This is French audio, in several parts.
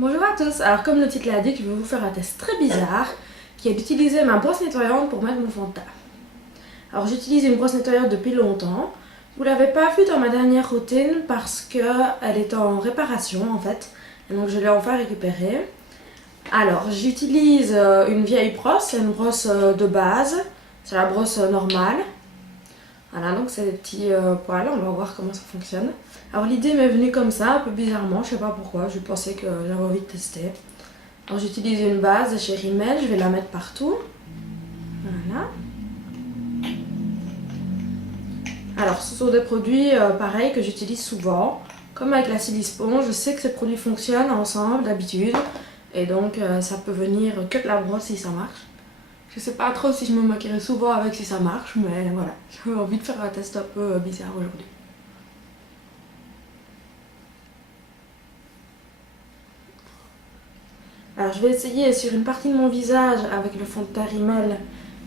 Bonjour à tous, alors comme le titre l'indique, je vais vous faire un test très bizarre qui est d'utiliser ma brosse nettoyante pour mettre mon fond de teint. Alors j'utilise une brosse nettoyante depuis longtemps. Vous ne l'avez pas vue dans ma dernière routine parce qu'elle est en réparation en fait, et donc je l'ai enfin récupérée. Alors j'utilise une vieille brosse, c'est une brosse de base, c'est la brosse normale. Voilà, donc c'est des petits poils, on va voir comment ça fonctionne. Alors l'idée m'est venue comme ça, un peu bizarrement, je sais pas pourquoi, je pensais que j'avais envie de tester. Alors j'utilise une base de chez Rimmel, je vais la mettre partout. Voilà. Alors ce sont des produits pareils que j'utilise souvent. Comme avec la Silisponge, je sais que ces produits fonctionnent ensemble d'habitude. Et donc ça peut venir que de la brosse si ça marche. Je sais pas trop si je me moquerai souvent avec si ça marche, mais voilà. J'avais envie de faire un test un peu bizarre aujourd'hui. Alors je vais essayer sur une partie de mon visage avec le fond de teint Rimmel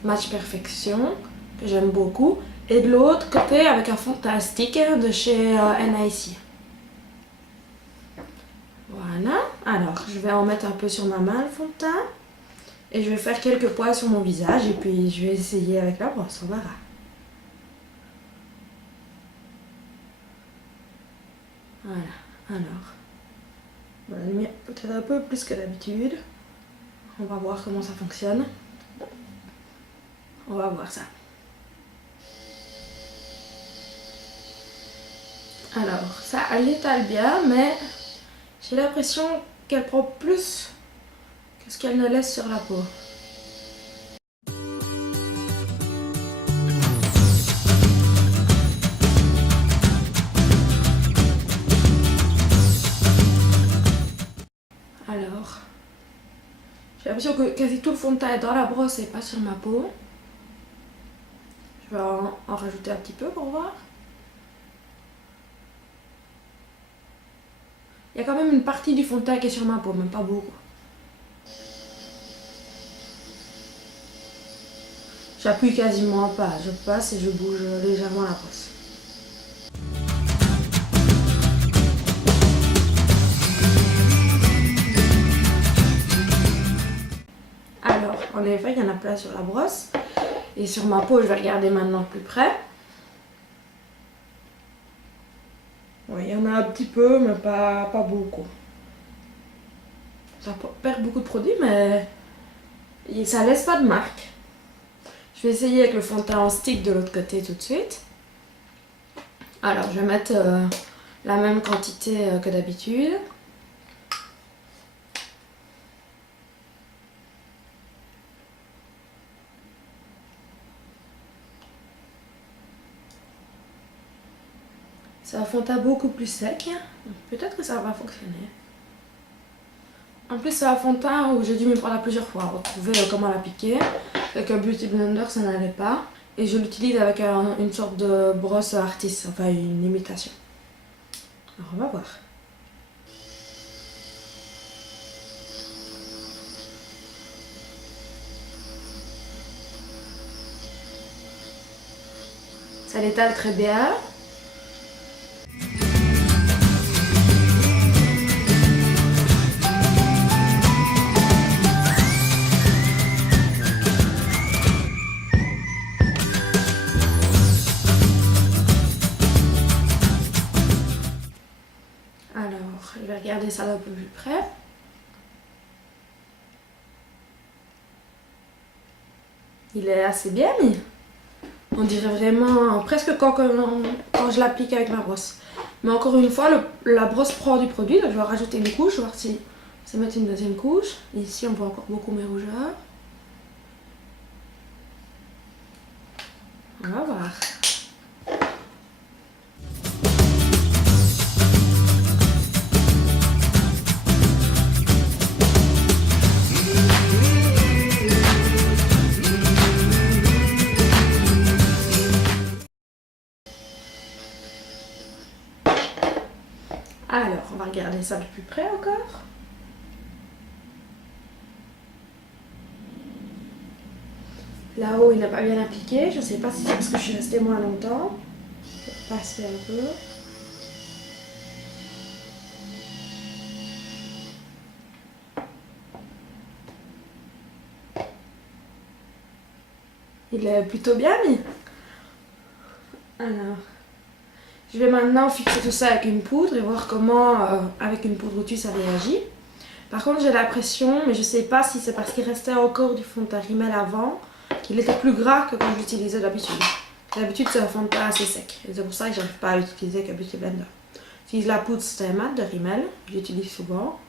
Match Perfection, que j'aime beaucoup. Et de l'autre côté avec un fond de teint stick de chez NIC. Voilà, alors je vais en mettre un peu sur ma main le fond de teint. Et je vais faire quelques points sur mon visage et puis je vais essayer avec la brosse, on verra. Voilà, alors. On va lumière peut-être un peu plus que d'habitude. On va voir comment ça fonctionne. On va voir ça. Alors, ça elle étale bien, mais j'ai l'impression qu'elle prend plus que ce qu'elle ne laisse sur la peau. Alors, j'ai l'impression que quasi tout le fond de teint est dans la brosse et pas sur ma peau. Je vais en rajouter un petit peu pour voir. Il y a quand même une partie du fond de teint qui est sur ma peau, mais pas beaucoup. J'appuie quasiment pas, je passe et je bouge légèrement la brosse. Alors, en effet, il y en a plein sur la brosse. Et sur ma peau, je vais regarder maintenant de plus près. Oui, il y en a un petit peu, mais pas beaucoup. Ça perd beaucoup de produits, mais ça laisse pas de marque. Je vais essayer avec le fond de teint en stick de l'autre côté tout de suite. Alors, je vais mettre la même quantité que d'habitude. C'est un fond de teint beaucoup plus sec. Peut-être que ça va fonctionner. En plus, c'est un fond de teint où j'ai dû m'y prendre plusieurs fois, retrouver comment l'appliquer. Avec un Beauty Blender, ça n'allait pas. Et je l'utilise avec une sorte de brosse artiste, enfin une imitation. Alors, on va voir. Ça l'étale très bien. Alors, je vais regarder ça d'un peu plus près. Il est assez bien mis. On dirait vraiment presque quand je l'applique avec ma brosse. Mais encore une fois, la brosse prend du produit, donc je vais rajouter une couche, voir si ça met une deuxième couche. Ici, on voit encore beaucoup mes rougeurs. On va voir. Alors, on va regarder ça de plus près encore. Là-haut, il n'a pas bien appliqué. Je ne sais pas si c'est parce que je suis restée moins longtemps. Je vais passer un peu. Il est plutôt bien mis. Alors, je vais maintenant fixer tout ça avec une poudre et voir comment, avec une poudre au-dessus, ça réagit. Par contre, j'ai l'impression, mais je sais pas si c'est parce qu'il restait encore du fond de teint Rimmel avant, qu'il était plus gras que quand j'utilisais d'habitude. D'habitude, c'est un fond de teint assez sec. Et c'est pour ça que j'arrive pas à l'utiliser avec un Beauty Blender. J'utilise la poudre Stay Matte de Rimmel, je l'utilise souvent.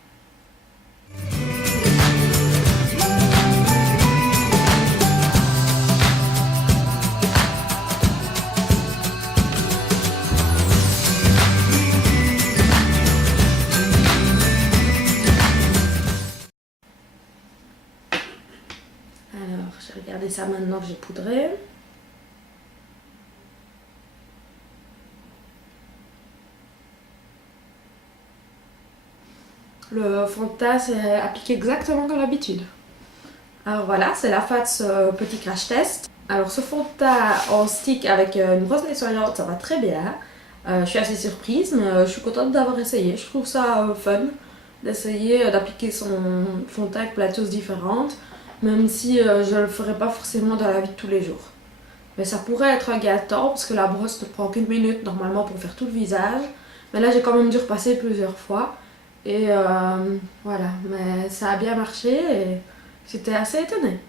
Alors, je vais regarder ça maintenant que j'ai poudré. Le fond de teint c'est appliqué exactement comme d'habitude. Alors voilà, c'est la face petit crash test. Alors ce fond de teint en stick avec une brosse nettoyante, ça va très bien. Je suis assez surprise, mais je suis contente d'avoir essayé. Je trouve ça fun d'essayer d'appliquer son fond de teint avec plein de choses différentes, même si je ne le ferai pas forcément dans la vie de tous les jours. Mais ça pourrait être un gain de temps parce que la brosse ne prend qu'une minute normalement pour faire tout le visage. Mais là j'ai quand même dû repasser plusieurs fois. Et voilà, mais ça a bien marché et j'étais assez étonnée.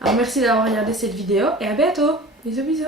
Alors merci d'avoir regardé cette vidéo et à bientôt. Bisous bisous.